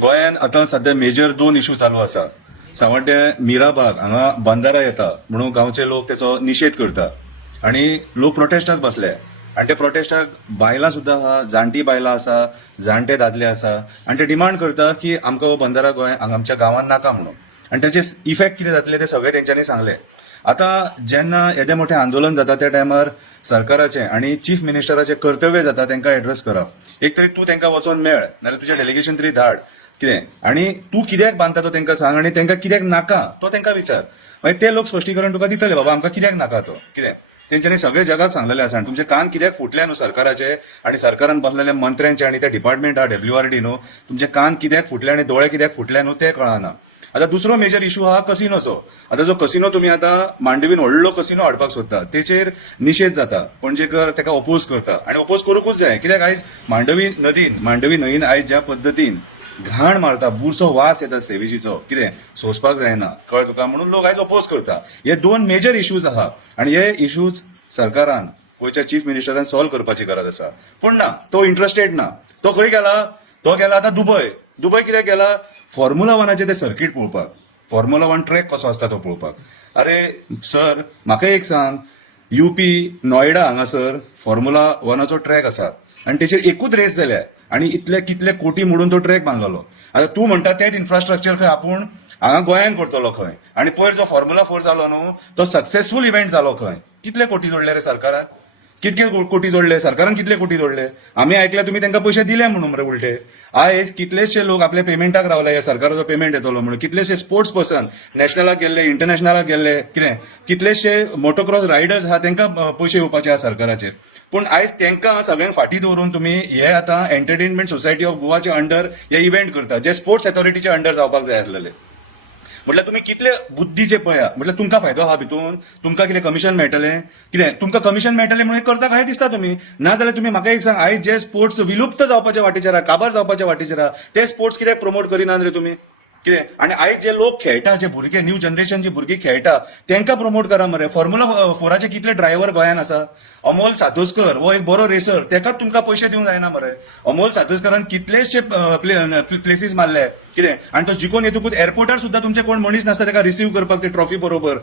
गोंयांत आतां सध्या मेजर 2 इश्यू चालू आसा. सावड्डे मिराबाग हांगा बंदारा येता म्हणून गांवचे लोक त्याचो निशेध करता आणि लोक प्रोटेस्टाक बसले. आणि ते प्रोटेस्टाक बायलां सुद्दां आहा, जाणटी बायलां आसा, जाणटे दादले आसा आणि ते डिमांड करता की आमकां हो बंदारा गोंय आमच्या गांवांत नाका म्हणून. आणि त्याचे इफेक्ट कितें जातले ते सगळे तेंच्यांनी सांगले. आता जेन्ना येदे मोठे आंदोलन जाता त्या टायमार सरकाराचे आणि चीफ मिनिस्टराचे कर्तव्य जाता तांकां एड्रेस करप. एक तरी तूं तांकां वचोन मेळ, नाल्यार तुजें डेलिगेशन तरी धाड कितें, आणि तूं कित्याक बांदता तो तांकां सांग आणि तांकां कित्याक नाका तो तांकां विचार. मागीर ते लोक स्पश्टीकरण तुका दितले बाबा आमकां कित्याक नाका तो कितें. तेंच्यांनी सगळे जगाक सांगलेले आसा. आनी तुमचे कान कित्याक फुटले न्हू सरकाराचे आणि सरकारान बसलेल्या मंत्र्यांचे आणि त्या डिपार्टमेंट आहा WRD न्हू, तुमचे कान कित्याक फुटले आणि दोळे कित्याक फुटले न्हू ते कळना. आता दुसरो मेजर इश्यू आहा कसिनोचो. आता जो कसिनो तुम्ही आता मांडवीन व्हडलो कसिनो हाडपाक सोदता तेचेर निशेध जाता. पणजेकर ताका ओपोज करता आणि ओपोज करूंकूच जाय. कित्याक आयज मांडवी न्हंयेन आयज ज्या पद्दतीन घाण मारता, बुरसो वास येता सेवेजीचो, कितें सोंसपाक जायना कळ्ळें तुका, म्हणून लोक आयज ओपोज करता. हे 2 मेजर इश्यूज आहा आणि हे इश्यूज सरकारान गोंयच्या चीफ मिनिस्टरान सॉल्व करपाची गरज आसा. पूण ना, तो इंटरेस्टेड ना. तो खंय गेला? तो गेला आता दुबय कित्याक गेला? फॉर्म्युला 1चे ते सर्किट पळोवपाक, फॉर्म्युला 1 ट्रॅक कसो आसता तो पळोवपाक. अरे सर म्हाका एक सांग, UP नोयडा हांगासर फॉर्म्युला 1चो ट्रॅक आसा आणि तेचेर एकूच रेस जाल्या आणि इतले कितले कोटी मोडून तो ट्रॅक बांदलेलो. आता तूं म्हणटा तेच इन्फ्रास्ट्रक्चर खंय आपूण हांगा गोंयांत करतलो खंय, आणि पयर जो फॉर्म्युला 4 जालो न्हू तो सक्सेसफूल इव्हेंट जालो खंय. कितले कोटी जोडले रे सरकारान? कितके कोटी जोडले सरकारान? कितले कोटी जोडले? आम्ही ऐकल्या तुम्ही तांकां पयशे दिले म्हणून मरे उलटे. आयज कितलेशे लोक आपल्या पेमेंटाक रावले, ह्या सरकाराचो पेमेंट येतलो म्हणून. कितलेशे स्पोर्ट्स पर्सन नॅशनलाक गेल्ले, इंटरनॅशनलाक गेल्ले, कितें कितलेशे मोटोक्रॉस रायडर्स आहा तांकां पयशे येवपाचे आहा सरकाराचे. पूण आयज तांकां सगळ्यांक फाटीं दवरून तुम्ही हे आता एंटरटेनमेंट सोसायटी ऑफ गोवाचे अंडर हे इव्हेंट करता जे स्पोर्ट्स अथॉरिटीचे अंडर जावपाक जाय आसलेले. म्हटल्यार तुम्ही कितले बुद्धीचे पळया. म्हटल्यार तुमकां फायदो आहा भितून? तुमकां कितें कमिशन मेळटलें? कितें तुमकां कमिशन मेळटलें म्हणून करता काय दिसता तुम्ही? ना जाल्यार तुम्ही म्हाका एक सांग, आयज जे स्पोर्ट्स विलुप्त जावपाच्या वाटेचेर आहा, काबार जावपाच्या वाटेचेर आहा, ते स्पोर्ट्स कित्याक प्रमोट करिनात रे तुम्ही? कितें? आणि आयज जे लोक खेळटा, जे भुरगे न्यू जनरेशन जे भुरगीं खेळटा तांकां प्रमोट करा मरे. फॉर्म्युला 4चे कितले ड्रायव्हर गोंयांत आसा? अमोल सातोस्कर हो एक बरो रेसर, ताकाच तुमकां पयशे दिवंक जायना मरे. अमोल सातोस्करान कितलेशे प्लेसीस मारले, कितें, आणि तो जिखून येतकूच एअरपोर्टार सुद्दां तुमचे कोण मनीस नासता ताका रिसीव्ह करपाक ते ट्रॉफी बरोबर.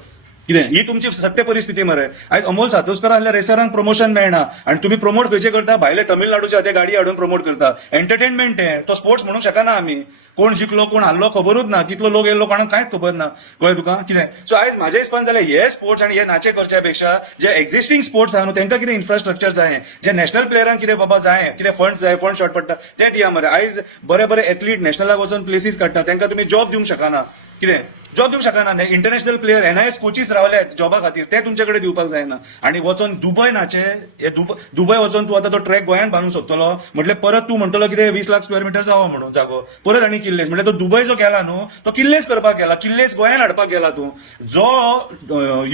कितें ही तुमची सत्य परिस्थिती मरे. आयज अमोल सातोस्कर आसल्या रेसरांक प्रमोशन मेळना आणि तुम्ही प्रमोट खंयचे करता? भायले तमिळनाडूचे ते गाडी हाडून प्रमोट करता. एंटरटेनमेंट हे तो स्पोर्ट्स म्हणूंक शकना आमी. कोण जिखलो कोण हारलो खबरूच ना, कितलो लोक येयलो कोणाक कांयच खबर ना. कळ्ळें तुका कितें. सो आयज म्हाज्या हिसपान जाल्यार हे स्पोर्ट्स आणि हे नाचे करच्या पेक्षा जे एक्झिस्टिंग स्पोर्ट्स आहा न्हू तांकां कितें इन्फ्रास्ट्रक्चर जाय, जे नॅशनल प्लेयरांक कितें बाबा जाय, कितें फंड शॉर्ट पडटा ते दिया मरे. आयज बरे एथलीट नॅशनलाक वचून प्लेसीस काडटा तांकां तुम्ही जॉब दिवंक शकना. कितें जॉब दिवंक शकना? इंटरनॅशनल प्लेयर NIS कोचीस रावले जॉबा खातीर, ते तुमचे कडेन दिवपाक जायना. आणि वचोन दुबय नाचे हे दुबय वचोन तूं आतां तो ट्रॅक गोंयांत बांदूंक सोदतलो म्हटल्यार परत तू म्हणटलो कितें 20 लाख स्क्वेअर मीटर जावो म्हणून जागो परत आनी किल्लेस. म्हटल्यार तो दुबय जो गेला न्हू तो किल्लेस करपाक गेला, किल्लेस गोंयांत हाडपाक गेला. तूं जो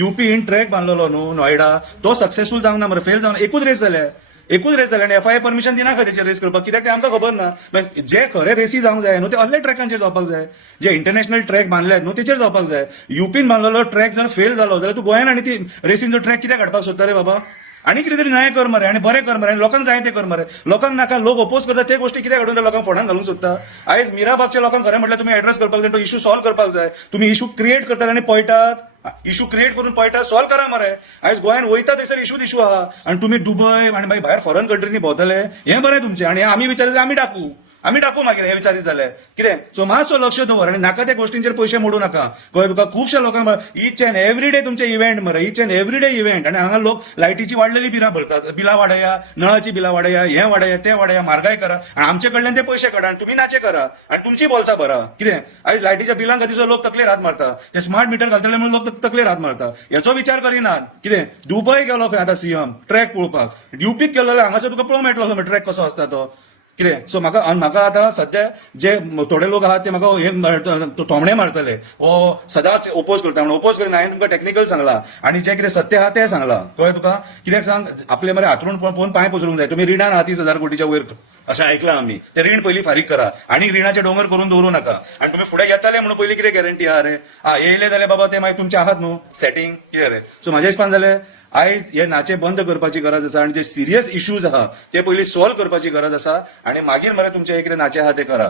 UPन ट्रॅक बांदलेलो न्हू नोयडा तो सक्सेसफूल जावंक ना मरे, फेल जावन एकूच रेस जाल्या आणि FIA परमिशन दिना खंय तेचेर रेस करपाक, कित्याक ते आमकां खबर ना. जे खरे रेसी जावंक जाय न्हू ते असल्या ट्रॅकांचेर जावपाक जाय, जे इंटरनॅशनल ट्रॅक बांदल्यात न्हू तेचेर जावपाक जाय. UPन बांदलेलो ट्रॅक जर फेल जालो जाल्यार तूं गोंयांत आनी ती रेसींचो ट्रॅक कित्याक हाडपाक सोदता रे बाबा? आणि कितें तरी न्याय कर मरे आणि बरें कर मरे, आणि लोकांक जाय ते कर मरे. लोकांक नाका, लोक ओपोज करता ते गोष्टी कित्याक हाडून लोकांक फोंडांत घालूंक सोदता? आयज मिराबागच्या लोकांक खरें म्हटल्यार तुम्ही एड्रेस करपाक जाय, तो इश्यू सॉल्व करपाक जाय. तुम्ही इश्यू क्रिएट करतात आणि पळयतात, इश्यू क्रिएट करून पळयतात, सॉल्व करा मरे. आयज गोंयांत वयता थंयसर इश्यू आहा आणि तुम्ही दुबय आणि मागीर भायर फॉरेन कंट्रीनी भोंवतले, हें बरें तुमचें. आणि आमी विचारता आमी टाकू मागीर हे विचारीत जाल्यार कितें. सो मातसो लक्ष दवर आणि नाका त्या गोष्टींचेर पयशे मोडू नाका. कळ्ळें तुका. खुबशा लोकांक ईच अँड एव्हरी डे तुमचे इव्हेंट मरे, each and every day event. आणि हांगा लोक लायटीची वाडलेली बिलां भरतात, बिलां वाडया, नळाची बिलां वाडया, हें वाडया ते वाडया, म्हारगाय करा आणि आमचे कडल्यान ते पयशे काडा आणि तुम्ही नाचे करा आणि तुमची बोल्सां भरा. कितें आयज लायटीच्या बिलां खातीर लोक तकलेर हात मारता, ते स्मार्ट मिटर घालतले म्हणून लोक तकलेर हात मारता. हेचो विचार करिनात. कितें दुबय गेलो खंय आतां CM ट्रॅक पळोवपाक, UPक गेलो जाल्यार हांगासर तुका पळोवंक मेळटलो ट्रॅक कसो आसता तो. कितें. सो म्हाका आतां सध्या जे थोडे लोक आहात ते म्हाका हे थोमणे मारतले, हो सदांच ओपोज करता म्हणून. ओपोज करिना, हांवें तुमकां टेक्निकल सांगला आणि जे कितें सत्य आहा तें सांगलां. कळ्ळें तुका. कित्याक सांग, आपले मरे हातरून पळोवन पांय पसरूंक जाय. तुम्ही रिणान आहा 30,000 कोटीच्या वयर अशें ऐकलां आमी. ते रीण पयलीं फारीक करा आणि रिणाचे डोंगर करून दवरूं नाका. आणि तुम्ही फुडें येताले म्हणून पयलीं कितें गॅरंटी आहा रे? येयले जाल्यार बाबा ते मागीर तुमचे आहात न्हू सेटिंग कितें रे. सो म्हाज्या हिसपान जाल्यार आयज हे नाचे बंद करपाची गरज आसा आणि जे सिरियस इश्यूज आहा ते पयलीं सॉल्व करपाची गरज आसा आणि मागीर मरे तुमचे एक नाचे आहा ते करा.